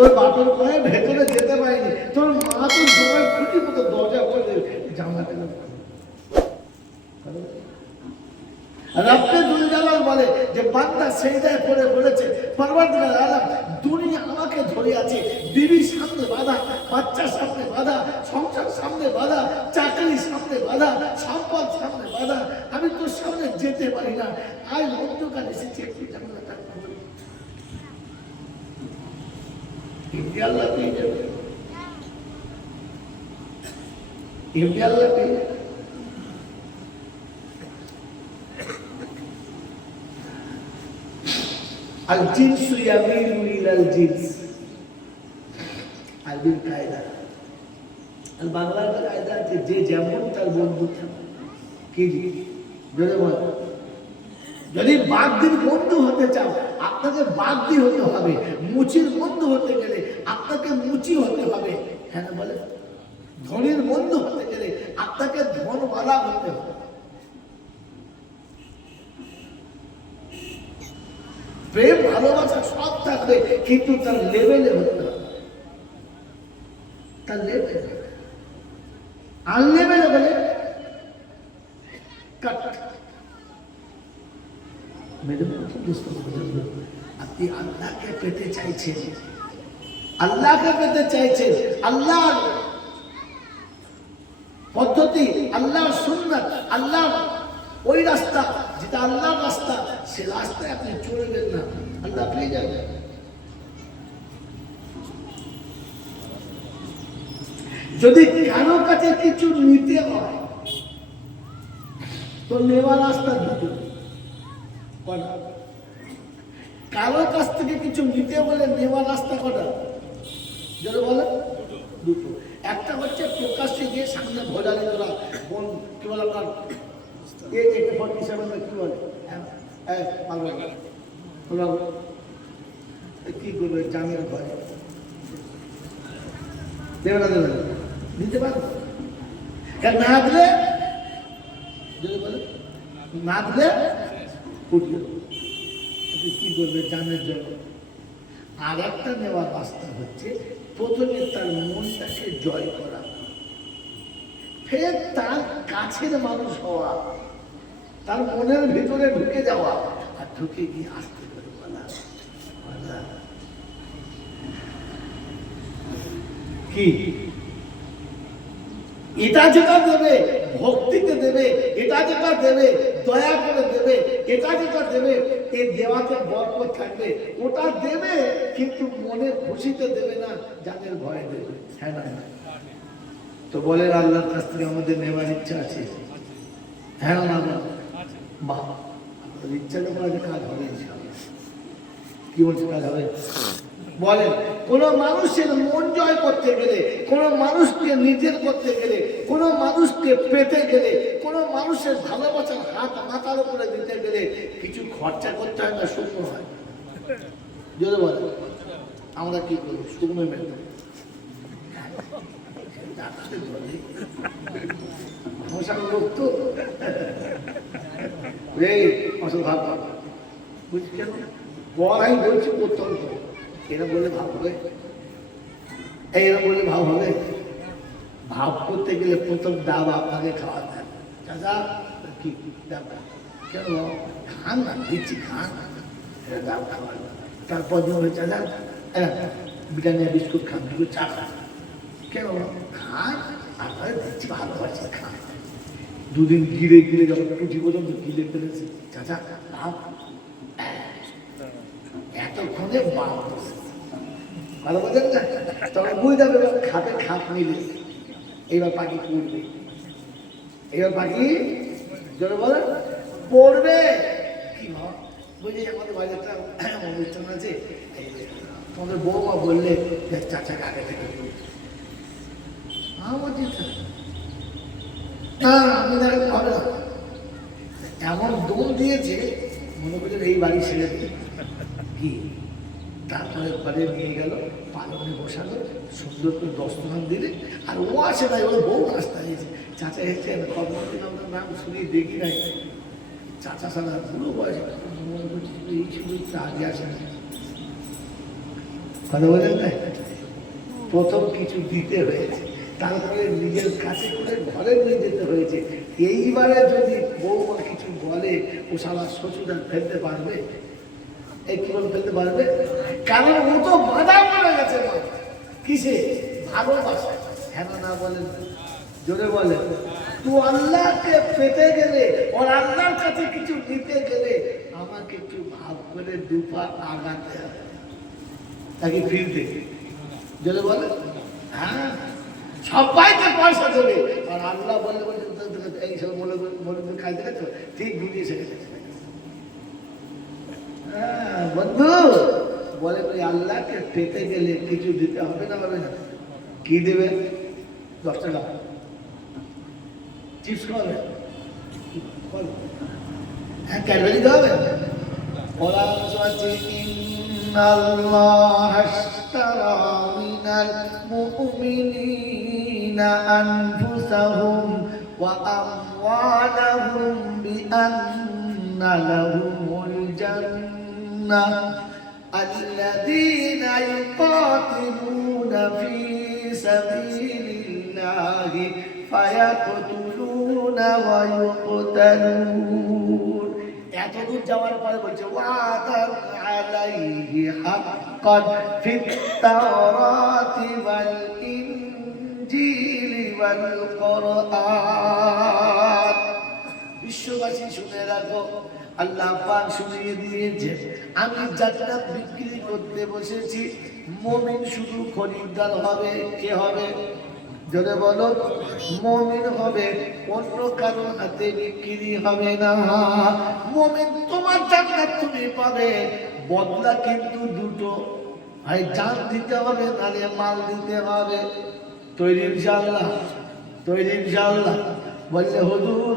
তোর বাপের কয়ে ভেতরে যেতে পারিনি। তোর মা তো জোয়ার খুঁটি মতো দরজা রব্বে দুলজালাল বলে যে বান্দা সেইদায় পড়ে বলেছে আলাম দুনিয়া আমাকে ধরে আছে বিবির সামনে বাধা বাচ্চার সামনে বাধা, সংসার সামনে বাধা চাকরির সামনে বাধা, সম্পদ সামনে বাধা। আমি তোর সামনে যেতে পারি না। আজ অন্ধকার এসেছে, একটু এমনি আল্লাহ পেয়ে যাবে। এমনি আল্লাহ পেয়ে যাবে। আল জিনসু ইয়ামিলু ইলাল জিনস। আরবির কায়দা। আর বাংলার কায়দা আছে যে যেমন তার বন্ধু কি বল। যদি বাগদির বন্ধু হতে চাও আপনাকে বাগদি হতে হবে, মুচির বন্ধু হতে গেলে আপনাকে মুচি হতে হবে। হ্যাঁ বলে ধনির বন্ধু হতে গেলে আপনাকে ধনওয়ালা হতে হবে। প্রেম, ভালোবাসা সব থাকবে, কিন্তু তার লেভেলে হতে হবে। তার লেভেলে আনলেভেলে বলে কাট মেরে প্রথম দোস্ত বুঝলো আপনি আল্লাহকে পেতে চাইছেন আল্লাহকে পেতে চাইছেন আল্লাহর পদ্ধতি, আল্লাহর সুন্নাত, আল্লাহর ওই রাস্তা যেটা আল্লাহর রাস্তা, সে রাস্তায় আপনি চলবেন না। আল্লাহ পেয়ে যাবেন যদি কারও কাছে কিছু নিতে হয়, তো নেওয়ার রাস্তা দুটো। কটা কারও কাছ থেকে কিছু নিতে বলে নেওয়ার রাস্তা কটা? যেন বলে? দুটো। একটা হচ্ছে প্রকাশ্যে গিয়ে সামনে ভোজালি তোরা। কোন কি বলে আপনার? এ একে ফর্টি সেভেন কি বলে? হ্যাঁ, হ্যাঁ, কি করবে? জামিন ভয়। দেবে না দেবে না। দিতে পারব কেন না দিলে? যদি বলে? না দিলে? উঠবে। কি করবে জানের জন্য? আর একটা নেওয়ার রাস্তা হচ্ছে, প্রথমে তার মনটাকে জয় করা। ফের তার কাছের মানুষ হওয়া, তার মনের ভিতরে ঢুকে যাওয়া, আর ঢুকে গিয়ে আসতে করে বলা কি? এটা যেটা দেবে, ভক্তিতে দেবে, এটা যেটা দেবে দয়া করে দেবে, এটা যেটা দেবে এই দেওয়াতে বরকত থাকবে ওটা দেবে, কিন্তু মনে খুশিতে দেবে না, যাদের ভয় দেবে হ্যাঁ না? তো বলে আল্লাহর কাছ থেকে আমাদের নেবার ইচ্ছা আছে হ্যাঁ না, বাবা ইচ্ছা যে কাজ হবে। কি বলছে কাজ হবে বলেন, কোন মানুষের মন জয় করতে গেলে, কোন মানুষকে নিজের করতে গেলে, কোন মানুষকে পেতে গেলে, কোন মানুষের ভালোবাসার হাত মাথার উপরে দিতে গেলে কিছু খরচা করতে হয় না, শুকনো হয়। যদি আমরা কি করি শুকনো অসল ভাব বুঝছি কেন? বর আমি বলছি অত্যন্ত এরা বলে ভাব হবে? এরা বললে ভাব হবে? ভাব করতে গেলে প্রথম ডাব আপনাকে খাওয়াতে হবে। চাচা, কি কেন খান না, দিচ্ছি, খান। এটা ডাব খাওয়ার তারপর হয়ে চাচা, এরা ব্রিটানিয়া বিস্কুট খান, দুটো চা খান। কেন খান আপনারা দিচ্ছি, ভালোবাসি, খান। দুদিন গিলে গিলে যখন টুটি পর্যন্ত গিলে ফেলেছে, চাচা, ভাব ভালো বোঝেন না তখন বুঝতে হবে খাপে খাপ মিলে এইবার পাখি পড়বে এবার পাখি জোরে পড়বে কি বুঝলি আমাদের অনুষ্ঠান আছে তোমাদের বললে চাচা আগে থেকে আমার না আমি এমন দোল দিয়েছে, মনে করছেন এই বাড়ি ছেড়ে কি? তারপরে ঘরে নিয়ে গেল পালনে বসালো, সুন্দর করে দস্তখান দিলে। আর ও আসে নাই, ওর বউ রাস্তায় এসে। চাচা এসে কর্মদিন আমরা নাম শুনি দেখি নাই। চাচা সারা পুরো বয়স আগে আসে না কথা বলেন না? প্রথম কিছু দিতে হয়েছে। তারপরে নিজের কাছে করে ঘরে নিয়ে যেতে হয়েছে। এইবারে যদি বউ বৌমা কিছু বলে, ও সারা শ্বশুরা ফেলতে পারবে? এই কি বলে ফেলতে পারবে? কারণ ও তো বাধা পড়ে গেছে কিসে? ভালোবাসা হ্যাঁ না বলেন জোরে বলেন। তুই আল্লাহকে পেতে গেলে ওর আল্লাহর কাছে কিছু নিতে গেলে আমাকে একটু ভাব করে দুপা আগাতে হবে তাকে ফিরতে জোরে বলে হ্যাঁ। সবাইকে পয়সা দেবে। আর আল্লাহ বলে বলে এই সব মনে মনে খাইতে গেছো ঠিক ঘুরিয়ে গেছে হ্যাঁ, বন্ধু। বলে ওই আল্লাহকে পেতে গেলে কিছু দিতে হবে না হবে না কি দেবে? দশ টাকা চিপস খাবে হ্যাঁ ক্যাডবেরি খাবে ওরা الذين يقاتلون في سبيل الله فيقتلون ويقتلون এতদূর যাওয়ার পরে বলছে ওয়াদান আলাইহি হাক্কান ফিত তাওরাতি ওয়াল ইনজিলি ওয়াল কুরআন বিশ্ববাসী শুনে রাখো আল্লাহ পাক শুনিয়ে দিয়েছে আমি জান্নাত বিক্রি করতে বসেছি, মুমিন শুধু খরিদ্দার হবে, কে হবে? যদি বলো, মমিন হবে, অন্য কারও হাতে বিক্রি হবে না। মমিন তোমার জান্নাত তুমি পাবে, বদলা কিন্তু দুটো। ভাই, জান দিতে হবে, নালে মাল দিতে হবে। তৈরি ইনশাল্লাহ তৈরি ইনশাল্লাহ বললে, হুজুর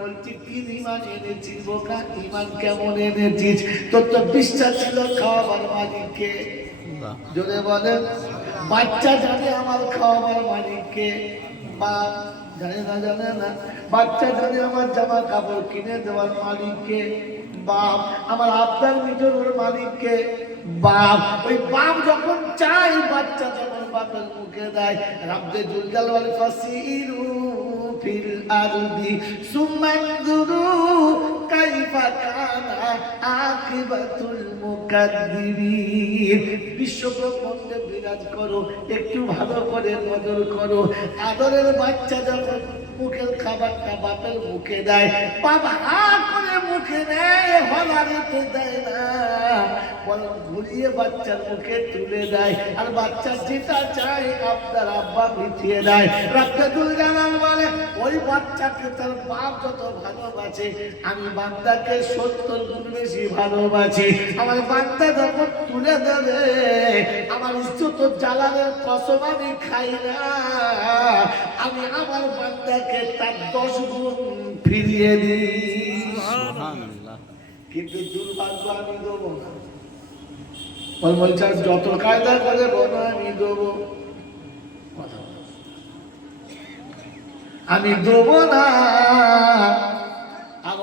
বলছে এনেছিস বোকা কেমন এনেছিস? তোর তো বিশ্বাস ছিল বলেন, বাচ্চা জানে আমার খাওয়াবার মালিককে। বাপ জানে না জানে না। বাচ্চা জানে আমার জামা কাপড় কিনে দেওয়ার মালিককে। বাপ আমার আবদার মিটনের মালিককে। বাপ, ওই বাপ যখন চাই বাচ্চা যখন বাপের মুখে দেয়। রাব্বে জুলজাল ওয়াল ফাসিরু। ফিল আরদি সুমানদুরু কাইফা কানা বিরাজ করো, একটু ভালো করে নজর করো। আদরের বাচ্চা যখন মুখের খাবারটা বাপের মুখে দেয় করে মুখে নেয় হলা রেখে দেয় না। ঘুরিয়ে বাচ্চার মুখে তুলে দেয়। আর বাচ্চা যেটা চায় আপনার আব্বা মিটিয়ে দেয়। রাব্বাতুল জালাল বলে, ওই বাচ্চাকে তার বাপ যত ভালোবাসে, আমি বান্দাকে সত্তর বেশি ভালোবাসি। আমার বান্দা যখন তুলে দেবে আমার ইজ্জত জালালের কসম আমি খাই না। আমি আমার বান্দাকে তার দশ গুণ ফিরিয়ে দিই। কিন্তু দুর্ভাগ্য আমি দেবো না। বলছে যত কায়দা করে বলো আমি দেবো। আমি দেবো না।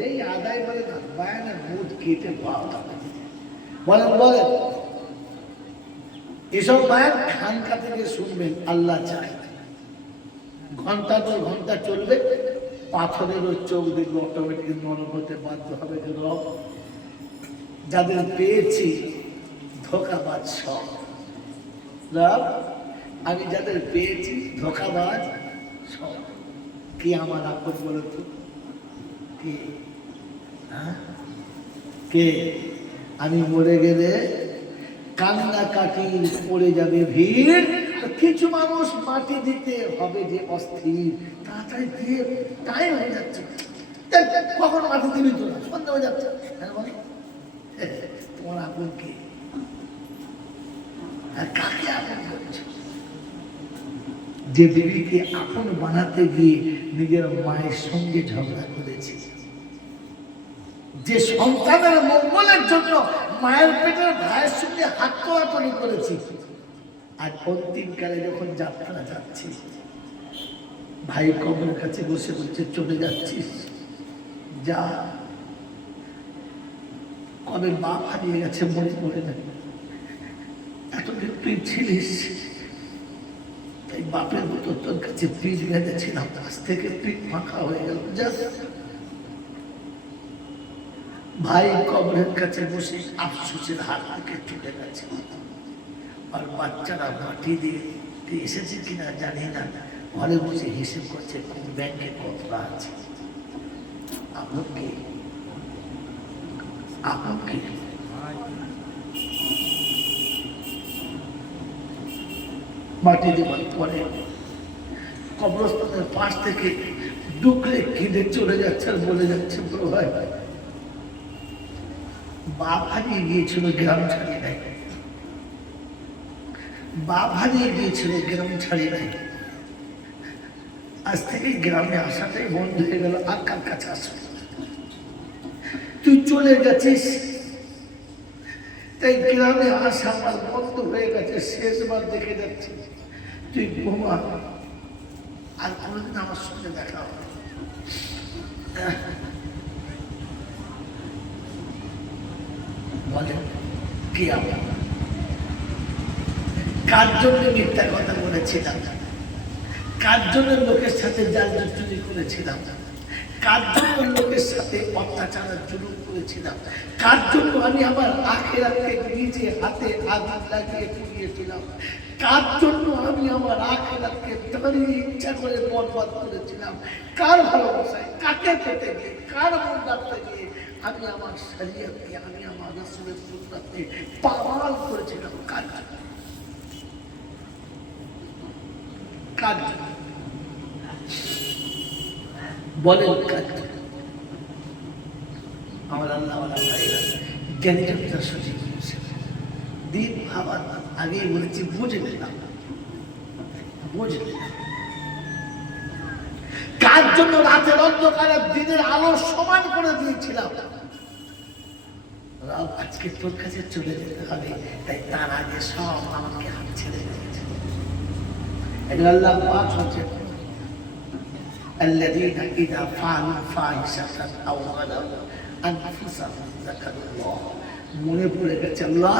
যেই আদায় বলে না, বায়ানের মুখ কেটে ভাবটা বলেন বলেন, এসব বায়ান খানকা থেকে শুনবেন, আল্লাহ চাই ঘণ্টা পর ঘণ্টা চলবে পাথরের ওই চোখ দেখবে অটোমেটিক নরম হতে বাধ্য হবে যে, রব, যাদের পেয়েছি ধোকাবাজ সব, রব, আমি যাদের পেয়েছি ধোকাবাজ সব, কি আমার আপন বলো তো কে? কে? আমি মরে গেলে কান্না কাটি পড়ে যাবে ভিড়। কিছু মানুষ মাটি দিতে হবে যে অস্থির। তাড়াতাড়ি দিয়ে টাইম হয়ে যাচ্ছে। কখন মাটি দিবি সন্ধ্যা হয়ে যাচ্ছে। হ্যাঁ তোমার আপন কে? আর কাকে আপন যে দেবীকে আপন বানাতে গিয়ে নিজের মায়ের সঙ্গে ঝগড়া করেছে। যে সন্তানের মঙ্গলের জন্য মায়ের পেটের ভাইয়ের সঙ্গে হাত তোলাতলি করেছি। আর অন্তিমকালে যখন যাত্রা যাচ্ছে, ভাই কবরের কাছে বসে বসে চলে যাচ্ছিস যা কবে বাপ হারিয়ে গেছে মনে পড়ে না। এতদিন তুই ছিলিস, তাই বাপের মতো তোর কাছে বীজ বেঁধেছিলাম। আজ থেকে তুই ফাঁকা হয়ে গেল যা ভাই কবরের কাছে বসে আফসোসের হাত থেকে ছুটে গেছে। আর বাচ্চারা মাটি দিয়ে এসেছে কিনা জানি না। ঘরে বসে হিসেব করছে কোন ব্যাংকে কতটা আছে। আপনাকে আপনাকে মাটি দেওয়ার পরে কবরস্থানের পাশ থেকে ডুকলে কেঁদে চলে যাচ্ছে আর বলে যাচ্ছে প্রভাই বাপ হারিয়ে গিয়েছিল গ্রাম ছাড়িয়ে নাই। বাপ হারিয়ে গিয়েছিল গ্রাম ছাড়িয়ে নাই। আজ থেকে গ্রামে আসাটাই বন্ধ হয়ে গেল, আর কার কাছে আসবে? তুই চলে গেছিস। তাই গ্রামে আসা আমার বন্ধ হয়ে গেছে, শেষবার দেখে যাচ্ছি। তুই ঘুমা। আর কোনোদিন আমার সঙ্গে দেখা হবে না। বলে, কি কার জন্য মিথ্যা কথা বলেছিলাম? কার জন্য লোকের সাথে জাল চুরি করেছিলাম? কার জন্য লোকের সাথে অত্যাচার জুলুম করেছিলাম? কার জন্য আমি আমার আখেরাকে নিজে হাতে আগুন লাগিয়ে পুড়িয়েছিলাম? কার জন্য আমি আমার আখেরাকে দাঁড়িয়ে ইচ্ছা করে বরবাদ করেছিলাম? কার ভালোবাসায় কাকে পেতে গিয়ে, কার মন রাখতে গিয়ে আমি আমার শরীরকে, আমি আমার রসুলের পাওয়াল করেছিলাম। দিন আগেই বলেছি বুঝলে না বুঝলে না কার জন্য রাতের অন্ধকারে দিনের আলো সমান করে দিয়েছিলাম? রাব আজকে তোর কাছে চলে যেতে হবে তাই তার আগে সব আমাকে হাত ছেড়ে দিয়েছে এটা আল্লাহ পাক হচ্ছে الذين إذا فعلوا فاحشة أو ظلموا أنفسهم ذكروا الله মনে পড়ে গেছে আল্লাহ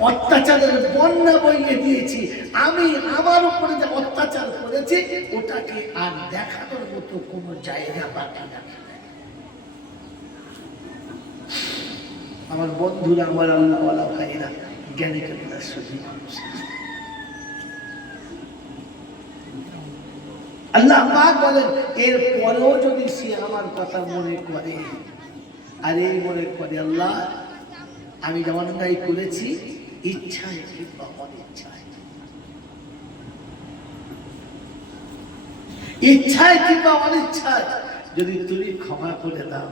অত্যাচারের বন্যা বইয়ে দিয়েছি আমি আমার উপরে যে অত্যাচার করেছি ওটাকে আর দেখানোর মতো কোনো জায়গা বাকি রাখি আমার বন্ধুরা আমার আল্লাহওয়ালা ভাইরা জ্ঞানী কেবলার সঠিক আল্লাহ পাক বলেন এর পরেও যদি সে আমার কথা মনে করে, আর এই মনে করে, আল্লাহ, আমি যেমন অন্যায় করেছি, ইচ্ছায় কিংবা অনিচ্ছায় ইচ্ছায় কিংবা অনিচ্ছায় যদি তুমি ক্ষমা করে দাও,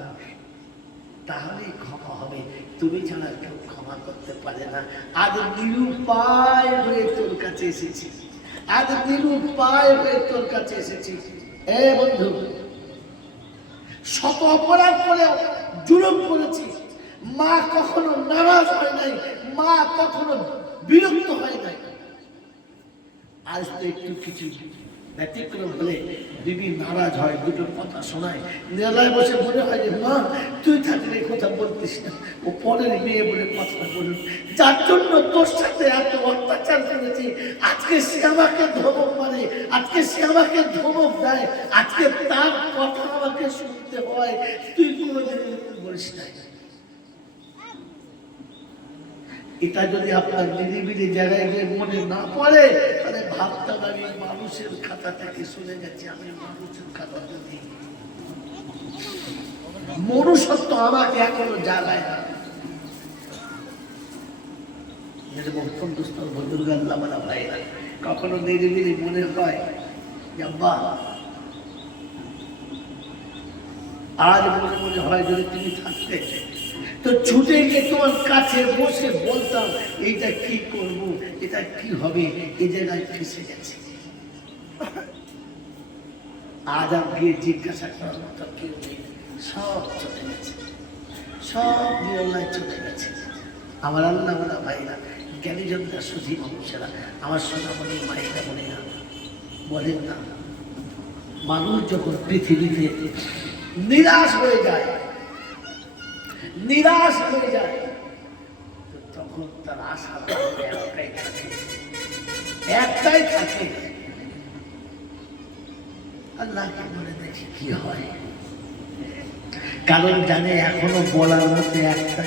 তাহলেই ক্ষমা হবে। তুমি ছাড়া কেউ ক্ষমা করতে পারে না। আজ নিরুপায় হয়ে তোর কাছে এসেছি। আজ নিরুপায় হয়ে তোর কাছে এসেছি। এ বন্ধু, শত অপরাধ করেও জুলুম করেছি। মা কখনো নারাজ হয় নাই, মা কখনো বিরক্ত হয় নাই। আজ তো একটু কিছু ব্যতিক্রম হলে দিদি নারাজ হয় দুটো কথা শোনায়। নেলায় বসে মনে হয় যে, মা, তুই থাকলে কথা বলতিস না। ও পরের মেয়ে বলে কথা বলুন যার জন্য তোর সাথে এত অত্যাচার করেছি, আজকে সে আমাকে ধমক মারে, আজকে সে আমাকে ধমক দেয়, আজকে তার কথা আমাকে শুনতে হয়, তুই কোনোদিন বলিস নাই। এটা যদি আপনার নিরিবিলি জায়গায় গিয়ে মনে না পড়ে, তাহলে ভাবতে মানুষের খাতা থেকে শুনে গেছে, আমি মানুষের খাতা যদি মনুষ্যত্ব আমাকে এখনও জ্বালায় না। কখনো নিরিবিলি মনে হয় বাহ আজ মনে মনে হয় যদি তুমি থাকতে তো ছুটে গিয়ে তোমার কাছে বসে বলতাম, এইটা কি করব? এটা কি হবে? এই জায়গায় ফেসে গেছে। আজ গিয়ে জিজ্ঞাসা করার মতো কেউ নেই। সব চলে গেছে। সব নিয়মায় চলে গেছে। আমার আল্লাহ বলা ভাইরা, জ্ঞানীজনরা, সুধী মানুষেরা, আমার সোনামণি, মায়েরা না বলেন না, মানুষ যখন পৃথিবীতে নিরাশ হয়ে যায় নিরাশ হয়ে যায়। তখন তার আশা একটাই থাকে। একটাই থাকে। আল্লাহকে বলে দেখি কি হয়। কারণ জানে এখনও বলার মতো একটা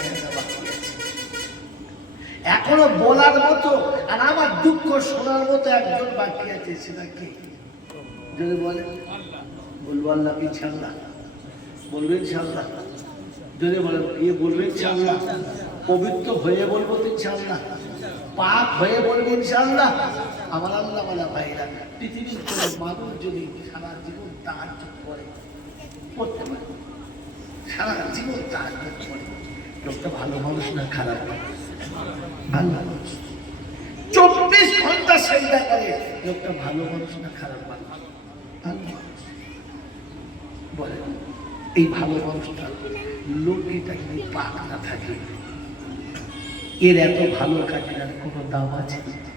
এখনও বলার মতো আর আমার দুঃখ শোনার মতো একজন বাকি আছে, সেটা কি? যদি বলে, বলব আল্লাহ ছাড়লা বলবেন ইনশাল্লাহ যদি বলেন ইয়ে বলবেন ইনশাল্লাহ পবিত্র হয়ে বলব তো ইনশাল্লাহ পাপ হয়ে বলব ইনশাল্লাহ আমার আল্লাহ বলা, ভাইরা, পৃথিবীর কোনো মানুষ যদি সারা জীবন তার করে করতে পারে। সারা জীবন তার করে লোকটা ভালো মানুষ না খারাপ ভালো মানুষ। চব্বিশ ঘণ্টা সেজদা করে, লোকটা ভালো মানুষ না খারাপ মানুষ? ভালো মানুষ। বলে এই ভালো মানুষটা লোকটা যদি পাক না থাকে। এর এত ভালো কাজের আর কোনো দাম আছে?